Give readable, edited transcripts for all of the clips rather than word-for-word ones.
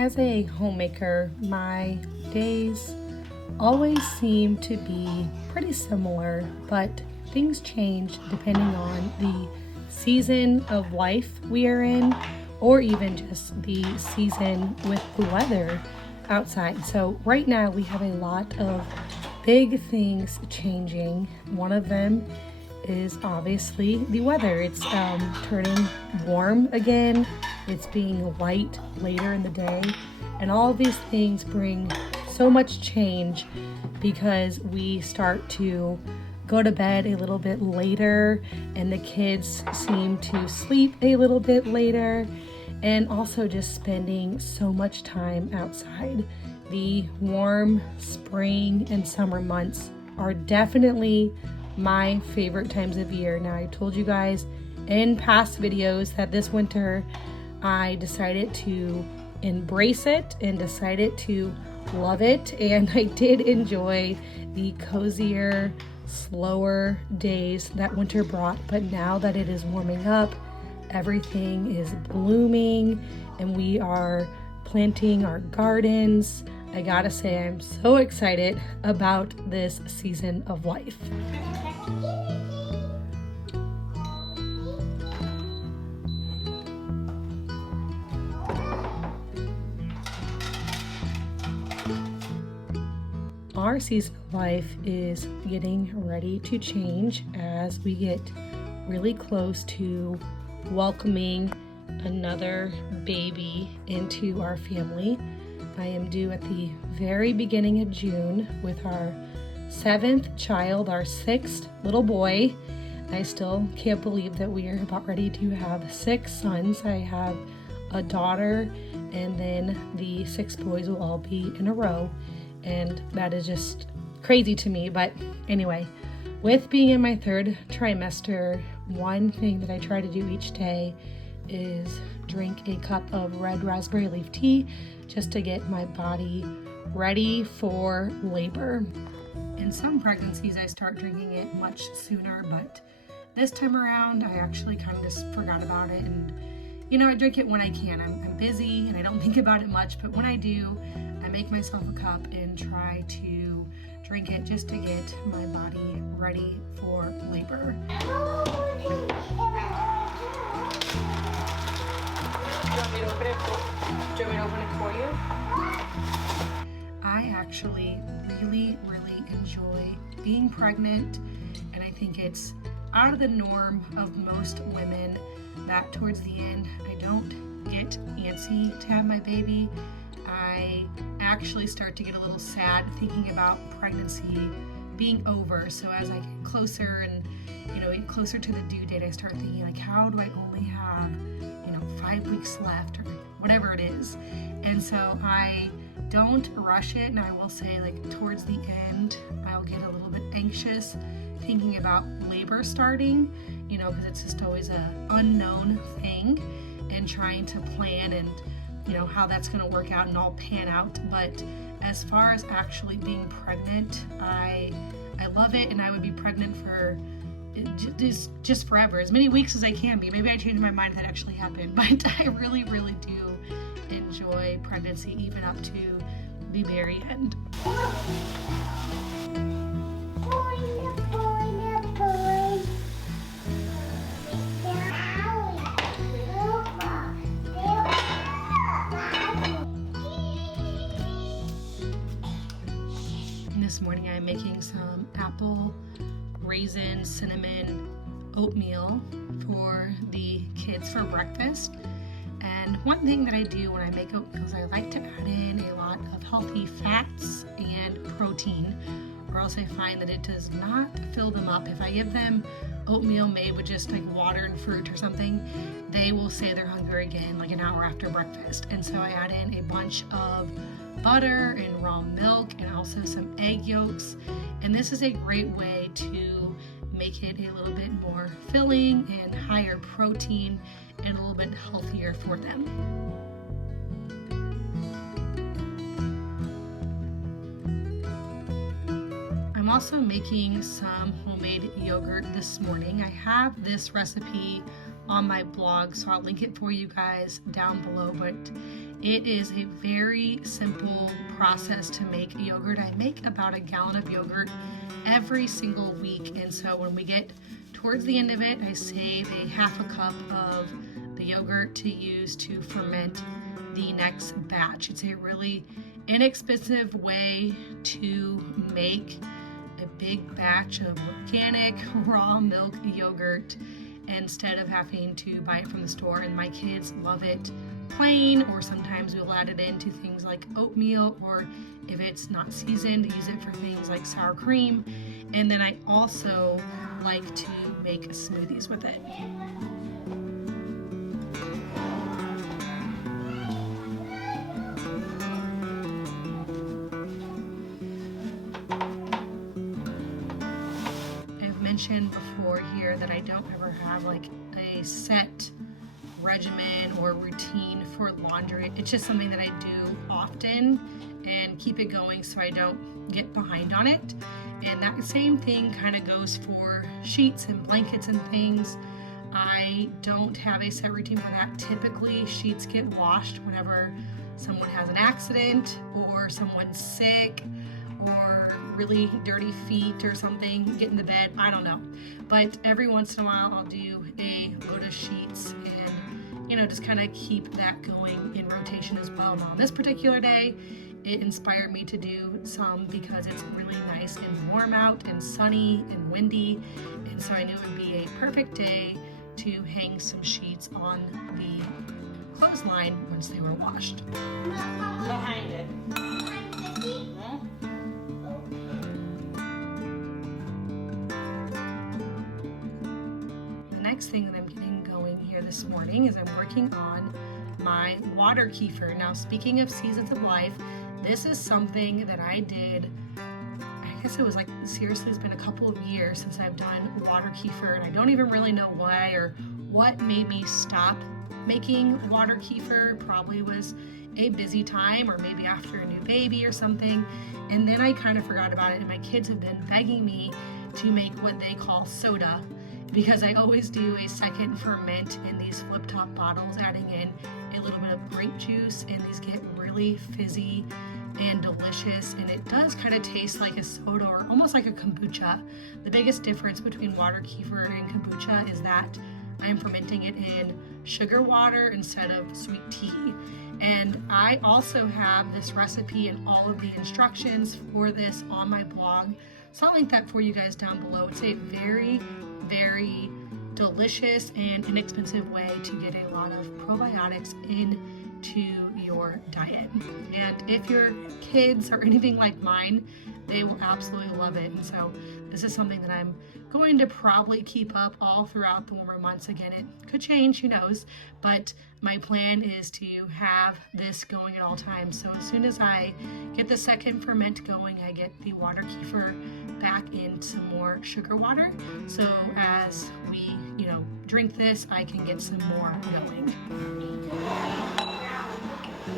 As a homemaker, my days always seem to be pretty similar, but things change depending on the season of life we are in, or even just the season with the weather outside. So right now we have a lot of big things changing. One of them is obviously the weather. It's turning warm again. It's being light later in the day. And all of these things bring so much change because we start to go to bed a little bit later and the kids seem to sleep a little bit later, and also just spending so much time outside. The warm spring and summer months are definitely my favorite times of year. Now, I told you guys in past videos that this winter I decided to embrace it and decided to love it, and I did enjoy the cozier, slower days that winter brought. But now that it is warming up, everything is blooming and we are planting our gardens. I gotta say, I'm so excited about this season of life. Our season of life is getting ready to change as we get really close to welcoming another baby into our family. I am due at the very beginning of June with our 7th child, our 6th little boy. I still can't believe that we are about ready to have 6 sons. I have a daughter, and then the 6 boys will all be in a row. And that is just crazy to me. But anyway, with being in my 3rd trimester, one thing that I try to do each day is drink a cup of red raspberry leaf tea just to get my body ready for labor. In some pregnancies, I start drinking it much sooner, but this time around, I actually kind of just forgot about it. And, I drink it when I can. I'm busy and I don't think about it much, but when I do, I make myself a cup and try to drink it just to get my body ready for labor. Do you want me to open it for you? I actually really enjoy being pregnant, and I think it's out of the norm of most women that towards the end I don't get antsy to have my baby. I actually start to get a little sad thinking about pregnancy being over. So as I get closer and get closer to the due date, I start thinking like, how do I only have 5 weeks left or whatever it is. And so I don't rush it, and I will say towards the end I'll get a little bit anxious thinking about labor starting, because it's just always an unknown thing, and trying to plan and how that's going to work out and all pan out. But as far as actually being pregnant, I love it, and I would be pregnant for just forever, as many weeks as I can be. Maybe I changed my mind if that actually happened, but I really do enjoy pregnancy even up to the very end. This morning I'm making some apple, raisin, cinnamon oatmeal for the kids for breakfast. And one thing that I do when I make oatmeal is I like to add in a lot of healthy fats and protein, or else I find that it does not fill them up. If I give them oatmeal made with just water and fruit or something, they will say they're hungry again an hour after breakfast. And so I add in a bunch of butter and raw milk and also some egg yolks. And this is a great way to make it a little bit more filling and higher protein and a little bit healthier for them. I'm also making some homemade yogurt this morning. I have this recipe on my blog, so I'll link it for you guys down below, but It is a very simple process to make yogurt. I make about a gallon of yogurt every single week, and so when we get towards the end of it, I save a half a cup of the yogurt to use to ferment the next batch. It's a really inexpensive way to make a big batch of organic raw milk yogurt instead of having to buy it from the store. And my kids love it plain, or sometimes we'll add it into things like oatmeal, or if it's not seasoned, use it for things like sour cream. And then I also like to make smoothies with it. I've mentioned before here that I don't ever have like a set regimen or routine for laundry. It's just something that I do often and keep it going so I don't get behind on it. And that same thing kind of goes for sheets and blankets and things. I don't have a set routine for that. Typically, sheets get washed whenever someone has an accident or someone's sick or really dirty feet or something, get in the bed, I don't know. But every once in a while I'll do a load of sheets and, just kind of keep that going in rotation as well. Now on this particular day, it inspired me to do some because it's really nice and warm out and sunny and windy, and so I knew it would be a perfect day to hang some sheets on the clothesline once they were washed. Behind it. The next thing that I'm getting going here this morning is I'm working on my water kefir. Now, speaking of seasons of life, this is something that I did, I guess it was seriously, it's been a couple of years since I've done water kefir, and I don't even really know why or what made me stop making water kefir. Probably was a busy time or maybe after a new baby or something, and then I kind of forgot about it, and my kids have been begging me to make what they call soda, because I always do a second ferment in these flip top bottles, adding in a little bit of grape juice, and these get really fizzy and delicious, and it does kind of taste like a soda or almost like a kombucha. The biggest difference between water kefir and kombucha is that I'm fermenting it in sugar water instead of sweet tea. And I also have this recipe and all of the instructions for this on my blog, so I'll link that for you guys down below. It's a very, very delicious and inexpensive way to get a lot of probiotics into your diet. And if your kids are anything like mine, they will absolutely love it. And so this is something that I'm going to probably keep up all throughout the warmer months. Again, it could change, who knows, but my plan is to have this going at all times. So as soon as I get the second ferment going, I get the water kefir back in some more sugar water. So as we, drink this, I can get some more going.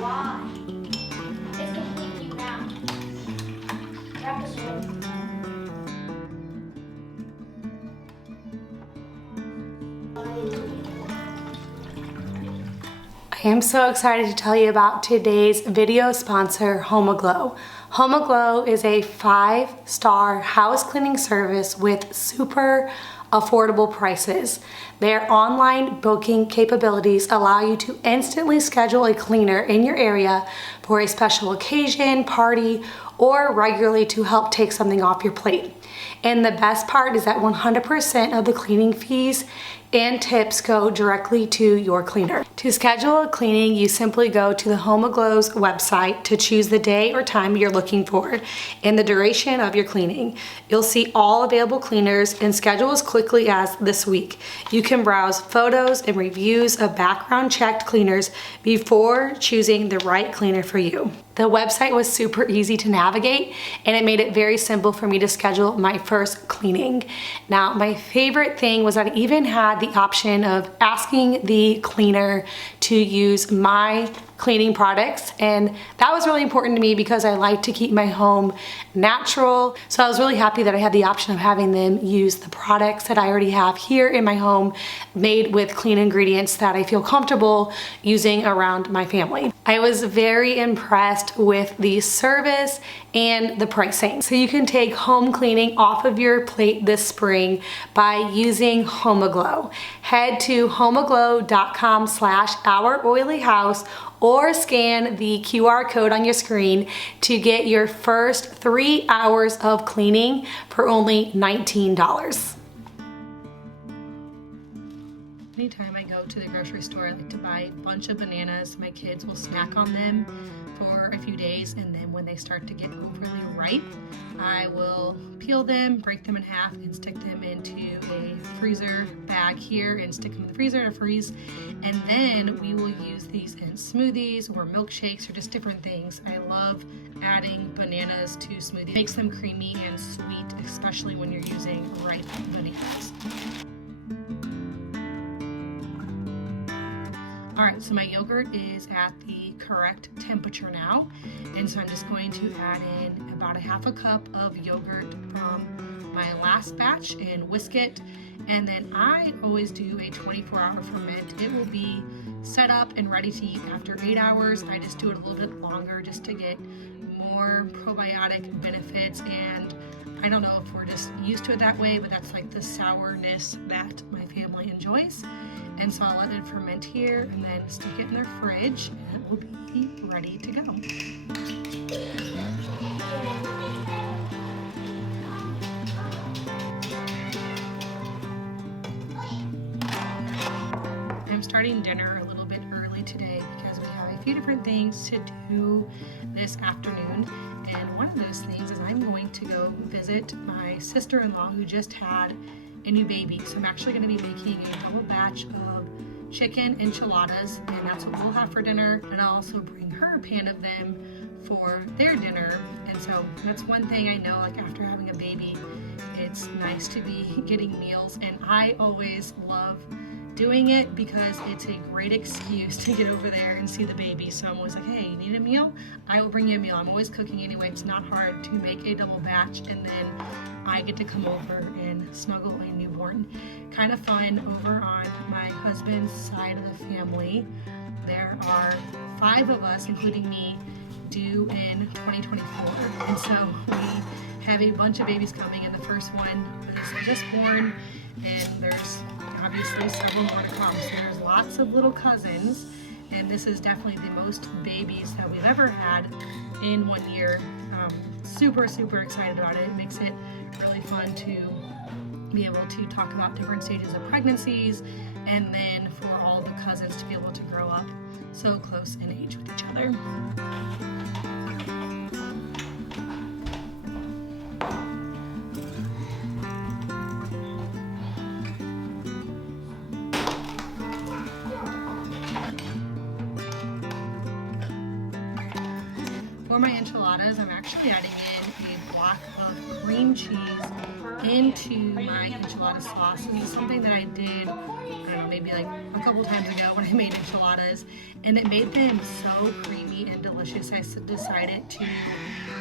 Why? It's completely round. Wrap this one. I am so excited to tell you about today's video sponsor, HomeAglow. HomeAglow is a 5-star house cleaning service with super affordable prices. Their online booking capabilities allow you to instantly schedule a cleaner in your area for a special occasion, party, or regularly to help take something off your plate. And the best part is that 100% of the cleaning fees and tips go directly to your cleaner. To schedule a cleaning, you simply go to the HomeAglow's website to choose the day or time you're looking for and the duration of your cleaning. You'll see all available cleaners and schedule as quickly as this week. You can browse photos and reviews of background checked cleaners before choosing the right cleaner for you. The website was super easy to navigate and it made it very simple for me to schedule my first cleaning. Now, my favorite thing was that I even had the option of asking the cleaner to use my cleaning products, and that was really important to me because I like to keep my home natural. So I was really happy that I had the option of having them use the products that I already have here in my home, made with clean ingredients that I feel comfortable using around my family. I was very impressed with the service and the pricing. So you can take home cleaning off of your plate this spring by using HomeAglow. Head to homeaglow.com/ouroilyhouse or scan the QR code on your screen to get your first 3 hours of cleaning for only $19. Anytime I go to the grocery store, I like to buy a bunch of bananas. My kids will snack on them for a few days, and then when they start to get overly ripe, I will peel them, break them in half, and stick them into a freezer bag here and stick them in the freezer to freeze. And then we will use these in smoothies or milkshakes or just different things. I love adding bananas to smoothies. It makes them creamy and sweet, especially when you're using ripe bananas. All right, so my yogurt is at the correct temperature now, and so I'm just going to add in about a half a cup of yogurt from my last batch and whisk it. And then I always do a 24-hour ferment. It will be set up and ready to eat after 8 hours. I just do it a little bit longer just to get more probiotic benefits, and I don't know if we're just used to it that way, but that's like the sourness that my family enjoys. And so I'll let it ferment here and then stick it in their fridge, and it will be ready to go. I'm starting dinner a little bit early today because we have a few different things to do this afternoon. And one of those things is I'm going to go visit my sister-in-law who just had a new baby. So I'm actually going to be making a double batch of chicken enchiladas, and that's what we'll have for dinner. And I'll also bring her a pan of them for their dinner. And so that's one thing I know, like after having a baby, it's nice to be getting meals. And I always love doing it because it's a great excuse to get over there and see the baby. So I'm always like, hey, you need a meal? I will bring you a meal. I'm always cooking anyway. It's not hard to make a double batch, and then I get to come over and snuggle a newborn. Kind of fun over on my husband's side of the family. There are 5 of us, including me, due in 2024. And so we have a bunch of babies coming, and the first one is just born, and there's obviously several more to come. So there's lots of little cousins, and this is definitely the most babies that we've ever had in 1 year. Super excited about it. It makes it really fun to be able to talk about different stages of pregnancies, and then for all the cousins to be able to grow up so close in age with each other. For my enchiladas, I'm actually adding in a block of cream cheese into my enchilada sauce. This is something that I did, I don't know, maybe like a couple times ago when I made enchiladas, and it made them so creamy and delicious. I decided to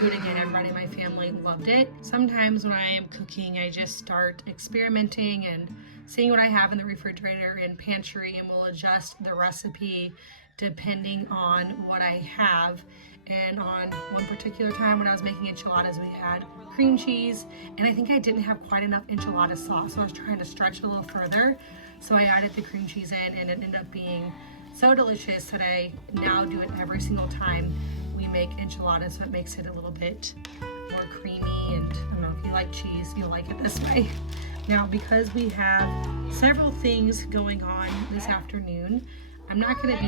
do it again. Everybody in my family loved it. Sometimes when I am cooking, I just start experimenting and seeing what I have in the refrigerator and pantry, and we'll adjust the recipe depending on what I have. And on one particular time when I was making enchiladas, we had cream cheese, and I think I didn't have quite enough enchilada sauce, so I was trying to stretch it a little further. So I added the cream cheese in, and it ended up being so delicious that I now do it every single time we make enchiladas, so it makes it a little bit more creamy. And I don't know, if you like cheese, you'll like it this way. Now, because we have several things going on this afternoon, I'm not going to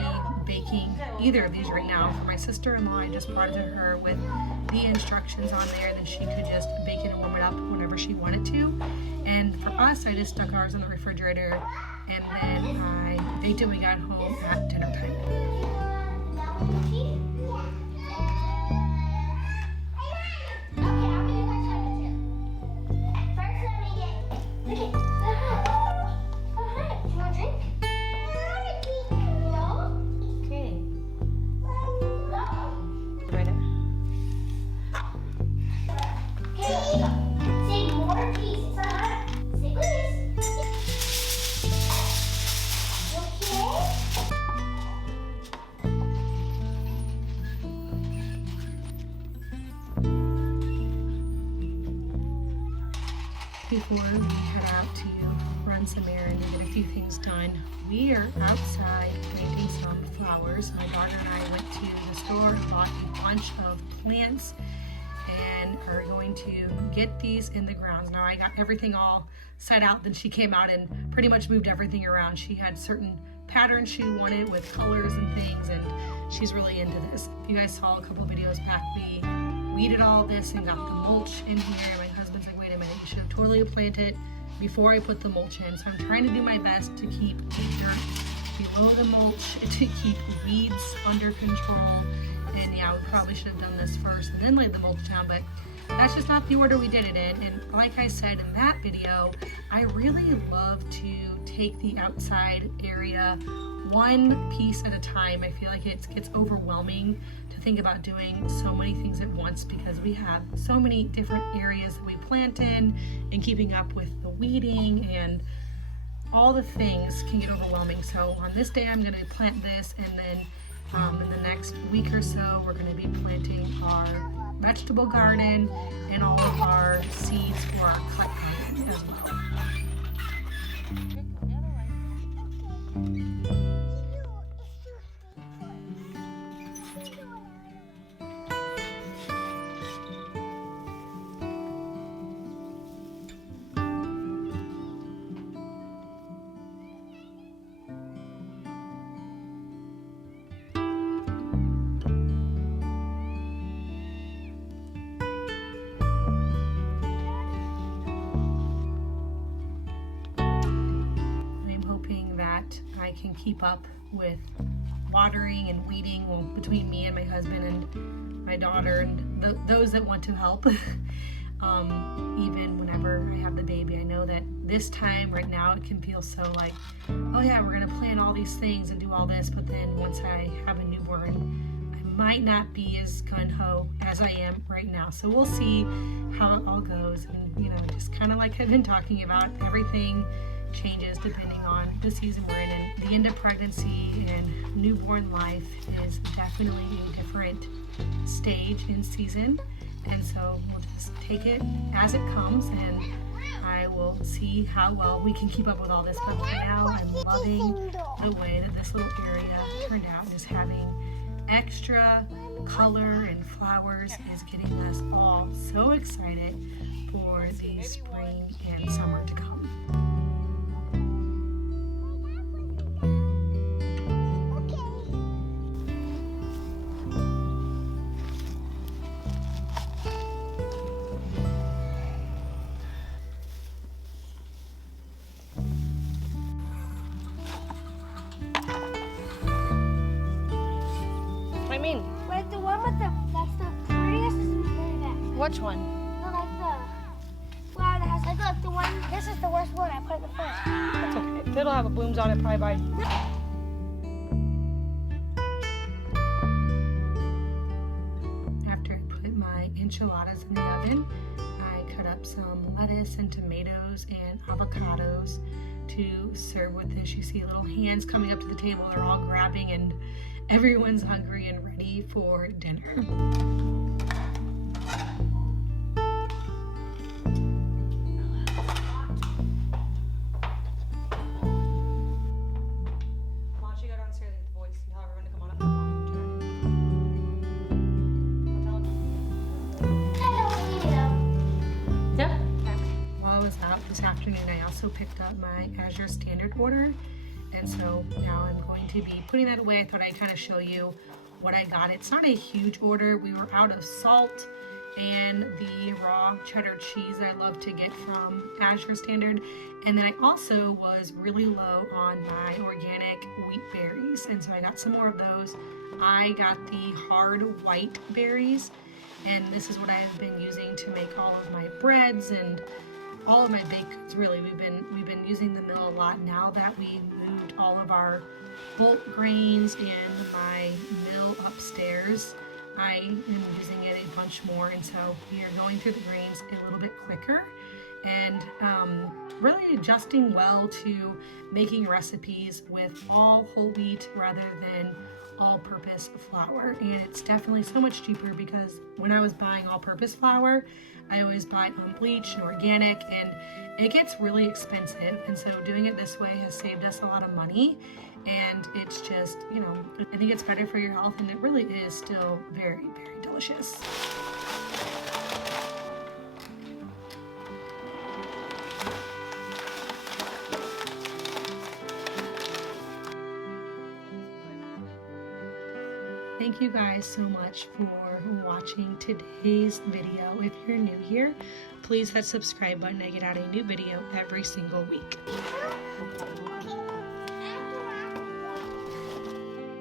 be baking either of these right now. For my sister-in-law, I just brought it to her with the instructions on there, then she could just bake it and warm it up whenever she wanted to. And for us, I just stuck ours in the refrigerator, and then I baked it when we got home at dinner time. before we head out to run some errands and get a few things done. We are outside planting some flowers. My daughter and I went to the store and bought a bunch of plants and are going to get these in the grounds. Now I got everything all set out, then she came out and pretty much moved everything around. She had certain patterns she wanted with colors and things, and she's really into this. If you guys saw a couple videos back, we weeded all this and got the mulch in here. My husband's like, wait a minute, you should have totally planted before I put the mulch in. So I'm trying to do my best to keep the dirt below the mulch, to keep weeds under control. And yeah, we probably should have done this first and then laid the mulch down, but that's just not the order we did it in. And like I said in that video, I really love to take the outside area one piece at a time. I feel like it gets overwhelming to think about doing so many things at once because we have so many different areas that we plant in, and keeping up with the weeding and all the things can get overwhelming. So on this day I'm going to plant this, and then in the next week or so we're going to be planting our vegetable garden and all of our seeds for our cut garden as well. I can keep up with watering and weeding, well, between me and my husband and my daughter and those that want to help. Even whenever I have the baby, I know that this time right now it can feel so like, oh yeah, we're gonna plan all these things and do all this, but then once I have a newborn, I might not be as gung-ho as I am right now. So we'll see how it all goes. And you know, just kind of like I've been talking about, everything changes depending on the season we're in, and the end of pregnancy and newborn life is definitely a different stage in season, and so we'll just take it as it comes, and I will see how well we can keep up with all this. But for now, I'm loving the way that this little area turned out. Just having extra color and flowers is getting us all so excited for the spring and summer to come. What do you mean? Like the one with that's the prettiest is very bad. Which one? No, like the flower that has like the one. This is the worst one. I put it the first. That's okay. It'll have a blooms on it probably by. After I put my enchiladas in the oven, I cut up some lettuce and tomatoes and avocados to serve with this. You see little hands coming up to the table. They're all grabbing, and everyone's hungry and ready for dinner. Why don't you go downstairs with the voice and tell everyone to come on up? Yep. While I was out this afternoon, I also picked up my Azure Standard order. And so now I'm going to be putting that away. I thought I'd kind of show you what I got. It's not a huge order. We were out of salt and the raw cheddar cheese that I love to get from Azure Standard. And then I also was really low on my organic wheat berries. And so I got some more of those. I got the hard white berries. And this is what I've been using to make all of my breads and all of my baked goods. Really, we've been using the mill a lot now that we moved all of our bulk grains and my mill upstairs. I am using it a bunch more, and so we are going through the grains a little bit quicker and really adjusting well to making recipes with all whole wheat rather than all-purpose flour, and it's definitely so much cheaper because when I was buying all-purpose flour, I always buy it unbleached and organic, and it gets really expensive. And so doing it this way has saved us a lot of money, and it's just, you know, I think it's better for your health, and it really is still very, very delicious. Thank you guys so much for watching today's video. If you're new here, please hit the subscribe button. I get out a new video every single week.